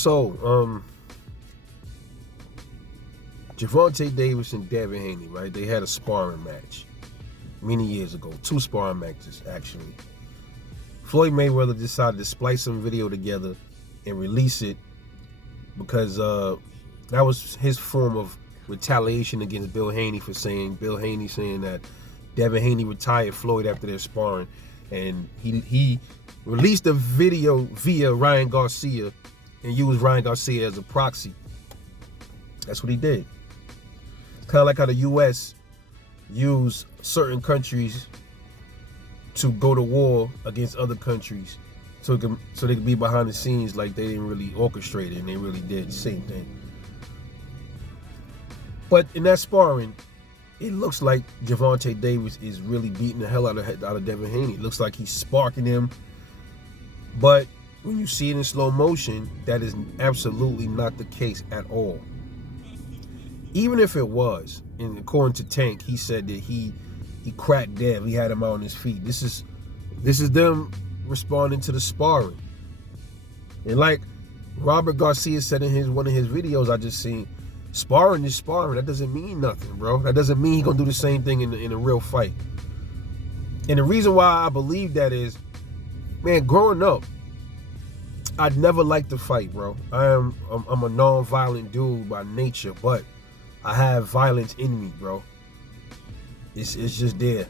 So, Gervonta Davis and Devin Haney, right? They had a sparring match many years ago. 2 sparring matches, actually. Floyd Mayweather decided to splice some video together and release it because that was his form of retaliation against Bill Haney for saying that Devin Haney retired Floyd after their sparring, and he released a video via Ryan Garcia and used Ryan Garcia as a proxy. That's what he did. It's kind of like how the U.S. use certain countries to go to war against other countries, so they could be behind the scenes like they didn't really orchestrate it, and they really did the same thing. But in that sparring, it looks like Gervonta Davis is really beating the hell out of Devin Haney. It looks like he's sparking him. But when you see it in slow motion, that is absolutely not the case at all. Even if it was, and according to Tank, he said that he cracked Dev. He had him out on his feet. This is them responding to the sparring. And like Robert Garcia said in one of his videos I just seen, sparring is sparring. That doesn't mean nothing, bro. That doesn't mean he's gonna do the same thing in a real fight. And the reason why I believe that is, man, growing up, I'd never liked to fight, bro. I'm a non-violent dude by nature, but I have violence in me, bro. It's just there.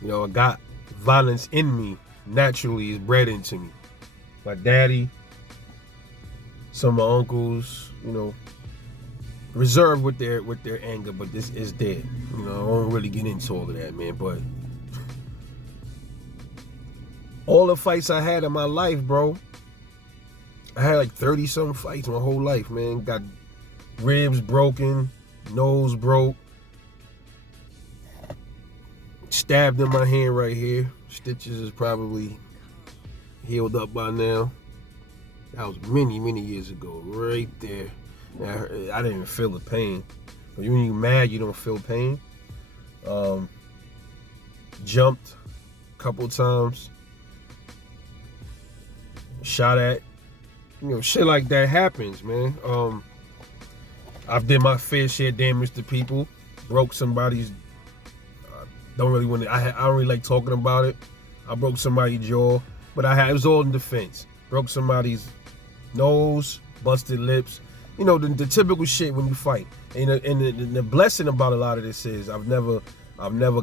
You know, I got violence in me naturally. Is bred into me. My daddy, some of my uncles, you know, reserved with their anger, but this is there. You know, I won't really get into all of that, man. But all the fights I had in my life, bro, I had like 30-something fights my whole life, man. Got ribs broken, nose broke, stabbed in my hand right here. Stitches is probably healed up by now. That was many years ago, right there. I didn't even feel the pain. But when you're mad, you don't feel pain. Jumped a couple times. Shot at. You know, shit like that happens, man. I've did my fair share of damage to people. Broke somebody's. Don't really want to. I don't really like talking about it. I broke somebody's jaw, but it was all in defense. Broke somebody's nose, busted lips. You know, the typical shit when you fight. And the blessing about a lot of this is I've never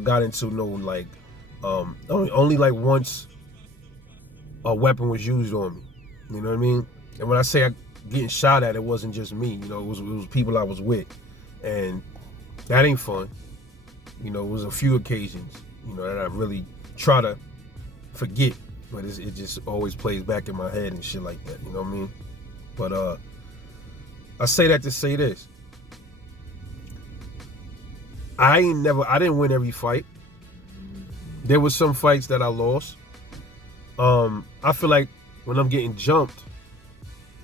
got into no like only like once a weapon was used on me. You know what I mean? And when I say getting shot at, it wasn't just me. You know, it was people I was with, and that ain't fun. You know, it was a few occasions, you know, that I really try to forget, but it just always plays back in my head and shit like that. You know what I mean? But I say that to say this: I didn't win every fight. There was some fights that I lost. I feel like when I'm getting jumped,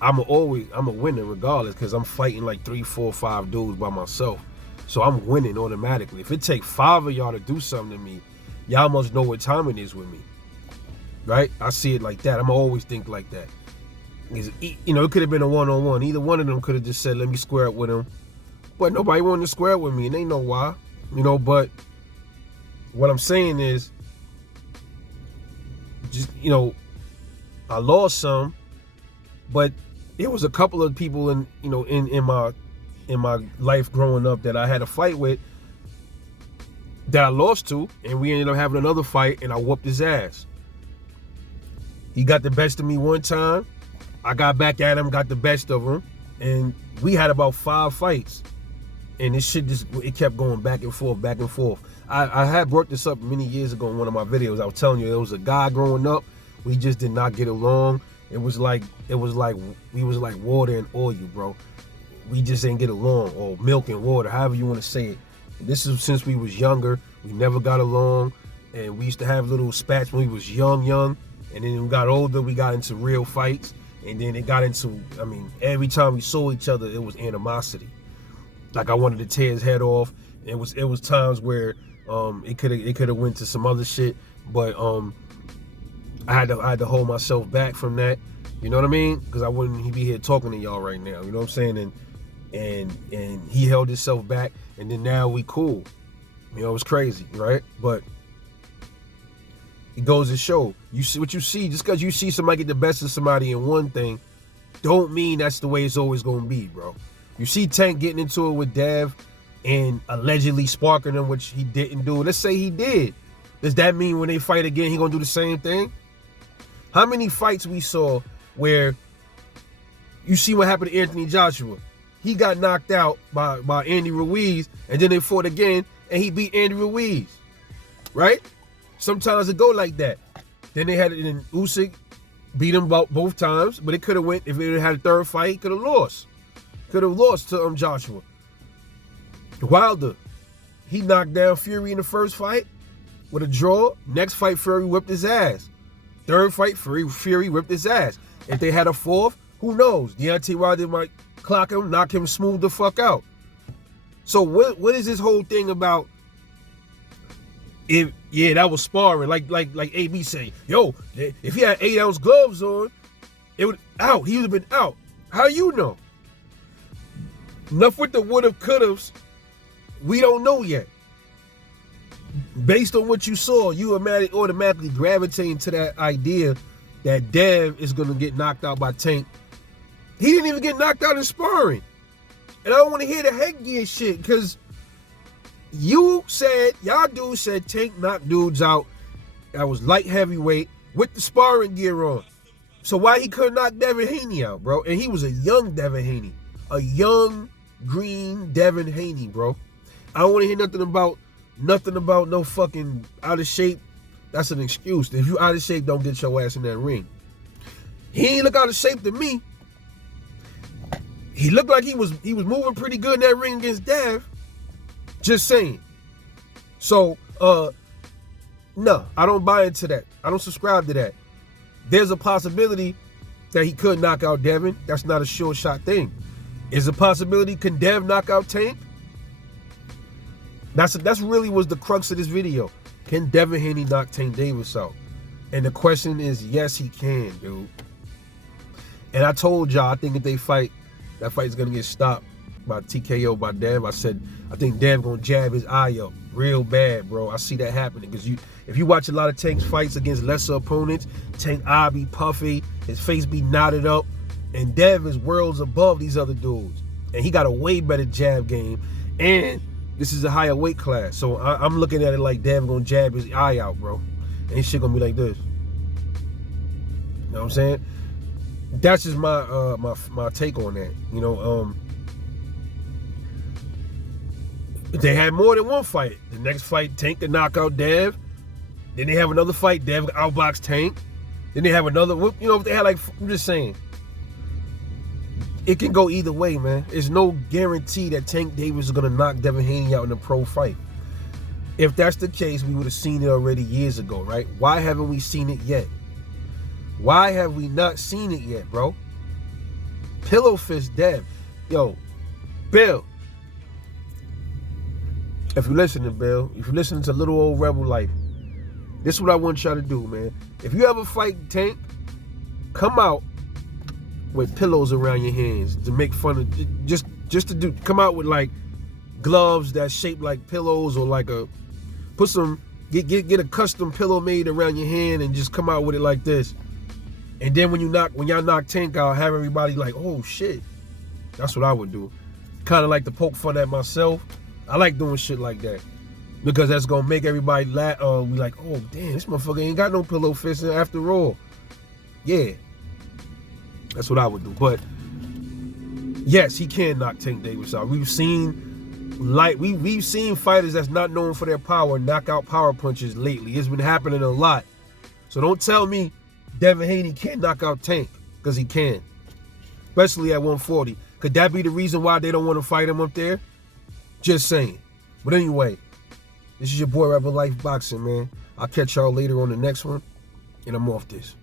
I'm a winner regardless, because I'm fighting like 3, 4, 5 dudes by myself. So I'm winning automatically. If it takes 5 of y'all to do something to me, y'all must know what time it is with me, right? I see it like that. I'm always think like that. You know, it could have been a one-on-one. Either one of them could have just said, let me square up with him. But nobody wanted to square up with me, and they know why. You know, but what I'm saying is, just, you know, I lost some, but it was a couple of people in my life growing up that I had a fight with that I lost to, and we ended up having another fight, and I whooped his ass. He got the best of me one time. I got back at him, got the best of him, and we had about 5 fights. And this shit it kept going back and forth, back and forth. I had brought this up many years ago in one of my videos. I was telling you, there was a guy growing up, we just did not get along. It was like we was like water and oil, bro. We just didn't get along, or milk and water, however you want to say it. This is since we was younger. We never got along, and we used to have little spats when we was young, and then when we got older, we got into real fights, and then it got into, I mean, every time we saw each other, it was animosity. Like I wanted to tear his head off. It was times where it could have went to some other shit, but I had to hold myself back from that. You know what I mean? Because I wouldn't he be here talking to y'all right now. You know what I'm saying? And he held himself back, and then now we cool. You know, it was crazy, right? But it goes to show, you see what you see. Just because you see somebody get the best of somebody in one thing, don't mean that's the way it's always gonna be, bro. You see Tank getting into it with Dev and allegedly sparking him, which he didn't do. Let's say he did. Does that mean when they fight again, he gonna do the same thing? How many fights we saw where you see what happened to Anthony Joshua? He got knocked out by Andy Ruiz, and then they fought again, and he beat Andy Ruiz, right? Sometimes it go like that. Then they had it in Usyk, beat him both times, but it could have went, if it had a third fight, he could have lost. Could have lost to Joshua. Wilder, he knocked down Fury in the first fight with a draw. Next fight, Fury whipped his ass. Third fight, Fury whipped his ass. If they had a fourth, who knows? Deontay Wilder might clock him, knock him smooth the fuck out. So what is this whole thing about? That was sparring. Like AB say, yo, if he had 8-ounce gloves on, it would out. He would have been out. How you know? Enough with the would've, could'ves. We don't know yet. Based on what you saw, you automatically gravitating to that idea that Dev is gonna get knocked out by Tank. He didn't even get knocked out in sparring. And I don't want to hear the headgear shit, because y'all dudes said Tank knocked dudes out that was light heavyweight with the sparring gear on. So why he couldn't knock Devin Haney out, bro? And he was a young Devin Haney. A young, green Devin Haney, bro. I don't want to hear nothing about no fucking out of shape. That's an excuse. If you out of shape, don't get your ass in that ring. He ain't look out of shape to me. He looked like he was moving pretty good in that ring against Dev. Just saying. So, no, I don't buy into that. I don't subscribe to that. There's a possibility that he could knock out Devin. That's not a sure shot thing. Is a possibility, can Dev knock out Tank? That's really was the crux of this video. Can Devin Haney knock Tank Davis out? And the question is, yes, he can, dude. And I told y'all, I think if they fight, that fight's gonna get stopped by TKO by Dev. I said, I think Dev gonna jab his eye up real bad, bro. I see that happening, because if you watch a lot of Tank's fights against lesser opponents, Tank eye be puffy, his face be knotted up, and Dev is worlds above these other dudes. And he got a way better jab game, and this is a higher weight class. So I'm looking at it like Dev gonna jab his eye out, bro. And his shit gonna be like this. You know what I'm saying? That's just my my take on that. You know, they had more than one fight. The next fight, Tank could knock out Dev. Then they have another fight, Dev outbox Tank. Then they have another, you know, if they had like, I'm just saying. It can go either way, man. There's no guarantee that Tank Davis is gonna knock Devin Haney out in a pro fight. If that's the case, we would have seen it already years ago, right? Why haven't we seen it yet? Why have we not seen it yet, bro? Pillow fist Dev. Yo, Bill. If you're listening, Bill, if you're listening to Little Old Rebel Life, this is what I want y'all to do, man. If you ever fight Tank, come out with pillows around your hands to make fun of, just to come out with like gloves that shaped like pillows, or like get a custom pillow made around your hand and just come out with it like this. And then when y'all knock Tank out, have everybody like, oh shit. That's what I would do. Kind of like to poke fun at myself. I like doing shit like that, because that's gonna make everybody laugh. Be like, oh damn, this motherfucker ain't got no pillow fist after all. Yeah, that's what I would do. But yes, he can knock Tank Davis out. We've seen fighters that's not known for their power knock out power punches lately. It's been happening a lot. So don't tell me Devin Haney can't knock out Tank, because he can, especially at 140. Could that be the reason why they don't want to fight him up there? Just saying. But anyway, this is your boy Rebel Life Boxing, man. I'll catch y'all later on the next one, and I'm off this.